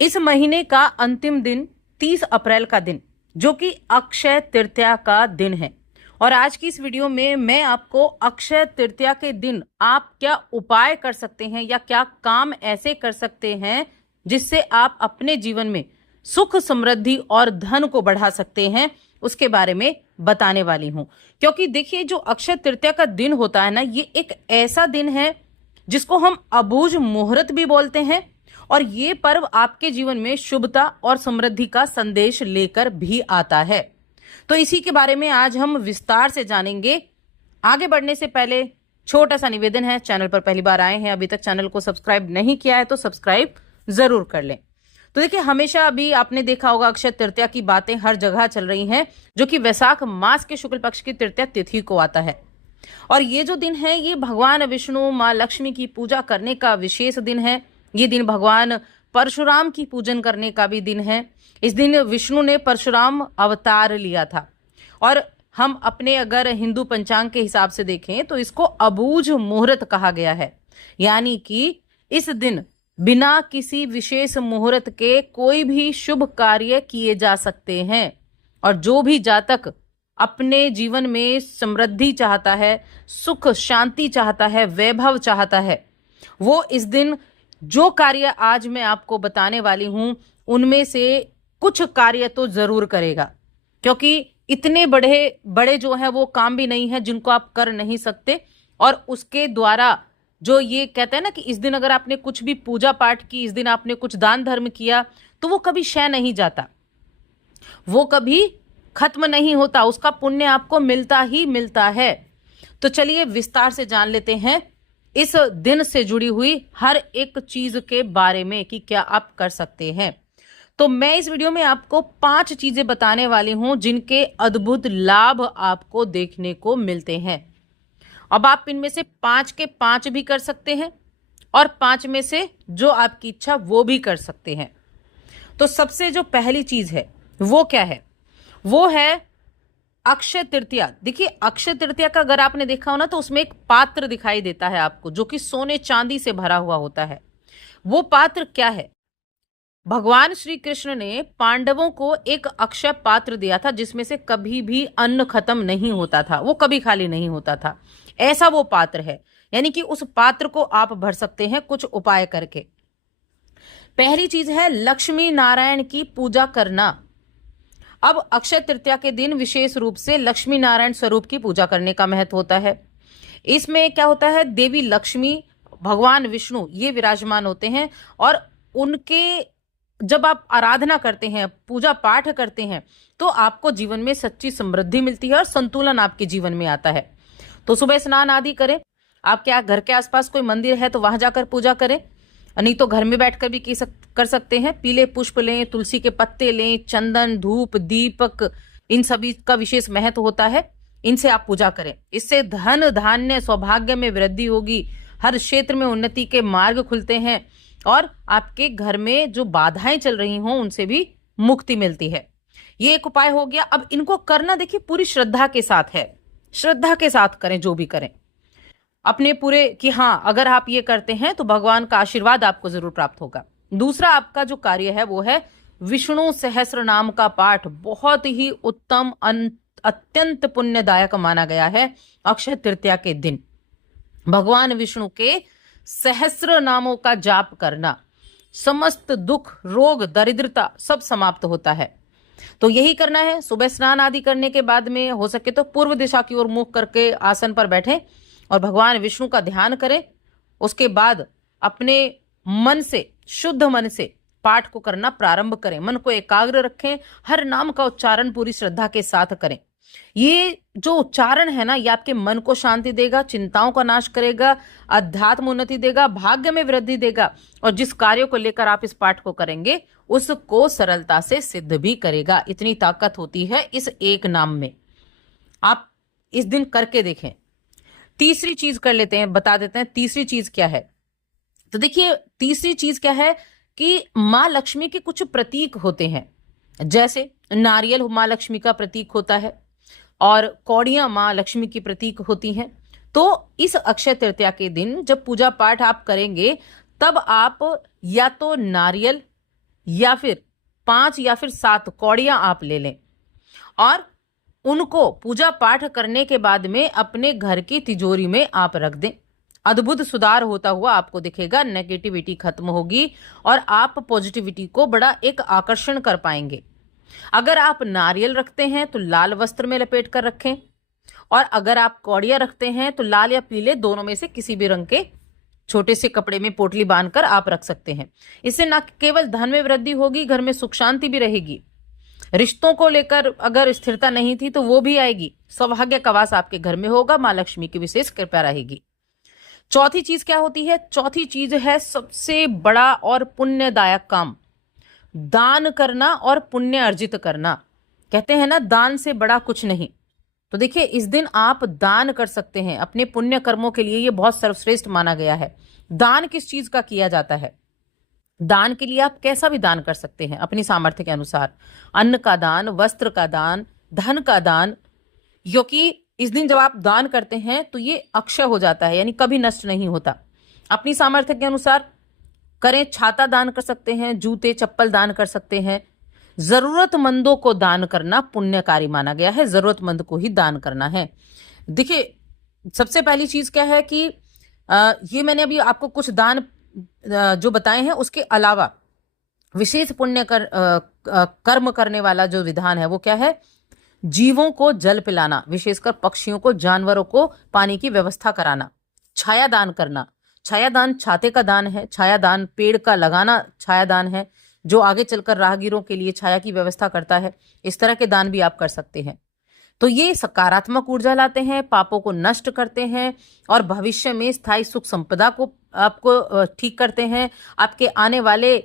इस महीने का अंतिम दिन 30 अप्रैल का दिन जो कि अक्षय तृतीया का दिन है। और आज की इस वीडियो में मैं आपको अक्षय तृतीया के दिन आप क्या उपाय कर सकते हैं या क्या काम ऐसे कर सकते हैं जिससे आप अपने जीवन में सुख समृद्धि और धन को बढ़ा सकते हैं, उसके बारे में बताने वाली हूं। क्योंकि देखिए, जो अक्षय तृतीया का दिन होता है ना, ये एक ऐसा दिन है जिसको हम अबूझ मुहूर्त भी बोलते हैं। और ये पर्व आपके जीवन में शुभता और समृद्धि का संदेश लेकर भी आता है। तो इसी के बारे में आज हम विस्तार से जानेंगे। आगे बढ़ने से पहले छोटा सा निवेदन है, चैनल पर पहली बार आए हैं, अभी तक चैनल को सब्सक्राइब नहीं किया है तो सब्सक्राइब जरूर कर लें। तो देखिए, हमेशा अभी आपने देखा होगा अक्षय तृतीया की बातें हर जगह चल रही हैं, जो कि वैशाख मास के शुक्ल पक्ष की तृतीया तिथि को आता है। और ये जो दिन है, ये भगवान विष्णु माँ लक्ष्मी की पूजा करने का विशेष दिन है। ये दिन भगवान परशुराम की पूजन करने का भी दिन है। इस दिन विष्णु ने परशुराम अवतार लिया था। और हम अपने अगर हिंदू पंचांग के हिसाब से देखें तो इसको अबूझ मुहूर्त कहा गया है। यानी कि इस दिन बिना किसी विशेष मुहूर्त के कोई भी शुभ कार्य किए जा सकते हैं। और जो भी जातक अपने जीवन में समृद्धि चाहता है, सुख शांति चाहता है, वैभव चाहता है, वो इस दिन जो कार्य आज मैं आपको बताने वाली हूं उनमें से कुछ कार्य तो जरूर करेगा। क्योंकि इतने बड़े बड़े जो है वो काम भी नहीं है जिनको आप कर नहीं सकते। और उसके द्वारा जो ये कहते हैं ना कि इस दिन अगर आपने कुछ भी पूजा पाठ की, इस दिन आपने कुछ दान धर्म किया, तो वो कभी क्षय नहीं जाता, वो कभी खत्म नहीं होता, उसका पुण्य आपको मिलता ही मिलता है। तो चलिए विस्तार से जान लेते हैं इस दिन से जुड़ी हुई हर एक चीज के बारे में कि क्या आप कर सकते हैं। तो मैं इस वीडियो में आपको 5 चीजें बताने वाली हूं जिनके अद्भुत लाभ आपको देखने को मिलते हैं। अब आप इनमें से 5 के 5 भी कर सकते हैं और 5 में से जो आपकी इच्छा वो भी कर सकते हैं। तो सबसे जो पहली चीज है वो क्या है? वो है अक्षय तृतीया। देखिए, अक्षय तृतीया का अगर आपने देखा हो ना तो उसमें एक पात्र दिखाई देता है आपको, जो कि सोने चांदी से भरा हुआ होता है। वो पात्र क्या है? भगवान श्री कृष्ण ने पांडवों को एक अक्षय पात्र दिया था जिसमें से कभी भी अन्न खत्म नहीं होता था, वो कभी खाली नहीं होता था। ऐसा वो पात्र है। यानी कि उस पात्र को आप भर सकते हैं कुछ उपाय करके। पहली चीज है लक्ष्मी नारायण की पूजा करना। अब अक्षय तृतीया के दिन विशेष रूप से लक्ष्मी नारायण स्वरूप की पूजा करने का महत्व होता है। इसमें क्या होता है, देवी लक्ष्मी, भगवान विष्णु ये विराजमान होते हैं। और उनके जब आप आराधना करते हैं, पूजा पाठ करते हैं, तो आपको जीवन में सच्ची समृद्धि मिलती है और संतुलन आपके जीवन में आता है। तो सुबह स्नान आदि करें। आप क्या घर के आसपास कोई मंदिर है तो वहां जाकर पूजा करें, नहीं तो घर में बैठकर भी कर सकते हैं। पीले पुष्प लें, तुलसी के पत्ते लें, चंदन, धूप, दीपक, इन सभी का विशेष महत्व होता है। इनसे आप पूजा करें। इससे धन धान्य सौभाग्य में वृद्धि होगी, हर क्षेत्र में उन्नति के मार्ग खुलते हैं और आपके घर में जो बाधाएं चल रही हों उनसे भी मुक्ति मिलती है। ये एक उपाय हो गया। अब इनको करना देखिए पूरी श्रद्धा के साथ है, श्रद्धा के साथ करें जो भी करें अपने पूरे, कि हाँ अगर आप ये करते हैं तो भगवान का आशीर्वाद आपको जरूर प्राप्त होगा। दूसरा आपका जो कार्य है वो है विष्णु सहस्त्र नाम का पाठ। बहुत ही उत्तम, अत्यंत पुण्यदायक माना गया है अक्षय तृतीया के दिन भगवान विष्णु के सहस्त्र नामों का जाप करना। समस्त दुख, रोग, दरिद्रता सब समाप्त होता है। तो यही करना है। सुबह स्नान आदि करने के बाद में हो सके तो पूर्व दिशा की ओर मुख करके आसन पर बैठें और भगवान विष्णु का ध्यान करें। उसके बाद अपने मन से, शुद्ध मन से पाठ को करना प्रारंभ करें। मन को एकाग्र रखें, हर नाम का उच्चारण पूरी श्रद्धा के साथ करें। ये जो उच्चारण है ना, ये आपके मन को शांति देगा, चिंताओं का नाश करेगा, अध्यात्म उन्नति देगा, भाग्य में वृद्धि देगा। और जिस कार्य को लेकर आप इस पाठ को करेंगे उसको सरलता से सिद्ध भी करेगा। इतनी ताकत होती है इस एक नाम में। आप इस दिन करके देखें। तीसरी चीज कर लेते हैं, बता देते हैं तीसरी चीज क्या है। तो देखिए, तीसरी चीज क्या है कि माँ लक्ष्मी के कुछ प्रतीक होते हैं। जैसे नारियल माँ लक्ष्मी का प्रतीक होता है और कौड़ियां माँ लक्ष्मी की प्रतीक होती हैं। तो इस अक्षय तृतीया के दिन जब पूजा पाठ आप करेंगे तब आप या तो नारियल या फिर 5 या फिर 7 कौड़ियां आप ले लें और उनको पूजा पाठ करने के बाद में अपने घर की तिजोरी में आप रख दें। अद्भुत सुधार होता हुआ आपको दिखेगा, नेगेटिविटी खत्म होगी और आप पॉजिटिविटी को बड़ा एक आकर्षण कर पाएंगे। अगर आप नारियल रखते हैं तो लाल वस्त्र में लपेट कर रखें, और अगर आप कौड़ियां रखते हैं तो लाल या पीले दोनों में से किसी भी रंग के छोटे से कपड़े में पोटली बांधकर आप रख सकते हैं। इससे न केवल धन में वृद्धि होगी, घर में सुख शांति भी रहेगी। रिश्तों को लेकर अगर स्थिरता नहीं थी तो वो भी आएगी। सौभाग्य का वास आपके घर में होगा, मां लक्ष्मी की विशेष कृपा रहेगी। चौथी चीज क्या होती है? चौथी चीज है सबसे बड़ा और पुण्यदायक काम, दान करना और पुण्य अर्जित करना। कहते हैं ना, दान से बड़ा कुछ नहीं। तो देखिए, इस दिन आप दान कर सकते हैं अपने पुण्य कर्मों के लिए। ये बहुत सर्वश्रेष्ठ माना गया है। दान किस चीज का किया जाता है? दान के लिए आप कैसा भी दान कर सकते हैं अपनी सामर्थ्य के अनुसार। अन्न का दान, वस्त्र का दान, धन का दान, क्योंकि इस दिन जब आप दान करते हैं तो ये अक्षय हो जाता है, यानी कभी नष्ट नहीं होता। अपनी सामर्थ्य के अनुसार करें। छाता दान कर सकते हैं, जूते चप्पल दान कर सकते हैं। जरूरतमंदों को दान करना पुण्यकारी माना गया है, जरूरतमंद को ही दान करना है। देखिए, सबसे पहली चीज क्या है कि ये मैंने अभी आपको कुछ दान जो बताए हैं, उसके अलावा विशेष पुण्य कर्म करने वाला जो विधान है वो क्या है? जीवों को जल पिलाना, विशेषकर पक्षियों को, जानवरों को पानी की व्यवस्था कराना। छाया दान करना, छाया दान छाते का दान है। छाया दान पेड़ का लगाना छाया दान है, जो आगे चलकर राहगीरों के लिए छाया की व्यवस्था करता है। इस तरह के दान भी आप कर सकते हैं। तो ये सकारात्मक ऊर्जा लाते हैं, पापों को नष्ट करते हैं और भविष्य में स्थायी सुख संपदा को आपको ठीक करते हैं। आपके आने वाले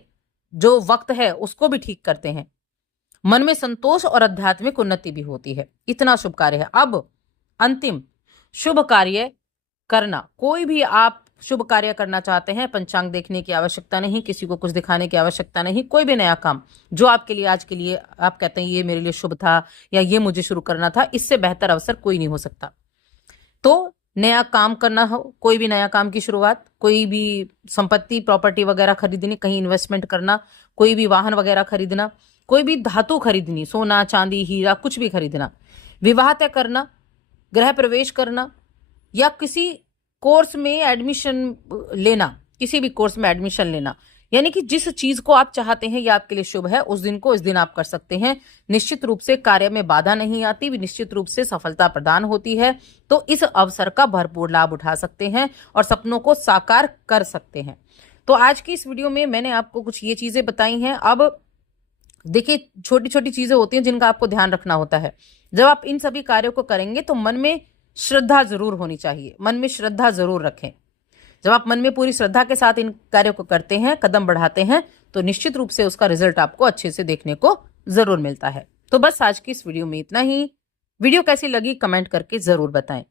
जो वक्त है उसको भी ठीक करते हैं। मन में संतोष और आध्यात्मिक उन्नति भी होती है। इतना शुभ कार्य है। अब अंतिम, शुभ कार्य करना। कोई भी आप शुभ कार्य करना चाहते हैं, पंचांग देखने की आवश्यकता नहीं, किसी को कुछ दिखाने की आवश्यकता नहीं। कोई भी नया काम जो आपके लिए आज के लिए आप कहते हैं ये मेरे लिए शुभ था या ये मुझे शुरू करना था, इससे बेहतर अवसर कोई नहीं हो सकता। तो नया काम करना हो, कोई भी नया काम की शुरुआत, कोई भी संपत्ति प्रॉपर्टी वगैरह खरीदनी, कहीं इन्वेस्टमेंट करना, कोई भी वाहन वगैरह खरीदना, कोई भी धातु खरीदनी, सोना चांदी हीरा कुछ भी खरीदना, विवाह तय करना, गृह प्रवेश करना, या किसी कोर्स में एडमिशन लेना, किसी भी कोर्स में एडमिशन लेना, यानी कि जिस चीज को आप चाहते हैं ये आपके लिए शुभ है, उस दिन को इस दिन आप कर सकते हैं। निश्चित रूप से कार्य में बाधा नहीं आती, निश्चित रूप से सफलता प्रदान होती है। तो इस अवसर का भरपूर लाभ उठा सकते हैं और सपनों को साकार कर सकते हैं। तो आज की इस वीडियो में मैंने आपको कुछ ये चीजें बताई हैं। अब देखिए, छोटी छोटी चीजें होती हैं जिनका आपको ध्यान रखना होता है। जब आप इन सभी कार्यों को करेंगे तो मन में श्रद्धा जरूर होनी चाहिए, मन में श्रद्धा जरूर रखें। जब आप मन में पूरी श्रद्धा के साथ इन कार्यों को करते हैं, कदम बढ़ाते हैं, तो निश्चित रूप से उसका रिजल्ट आपको अच्छे से देखने को जरूर मिलता है। तो बस आज की इस वीडियो में इतना ही। वीडियो कैसी लगी कमेंट करके जरूर बताएं।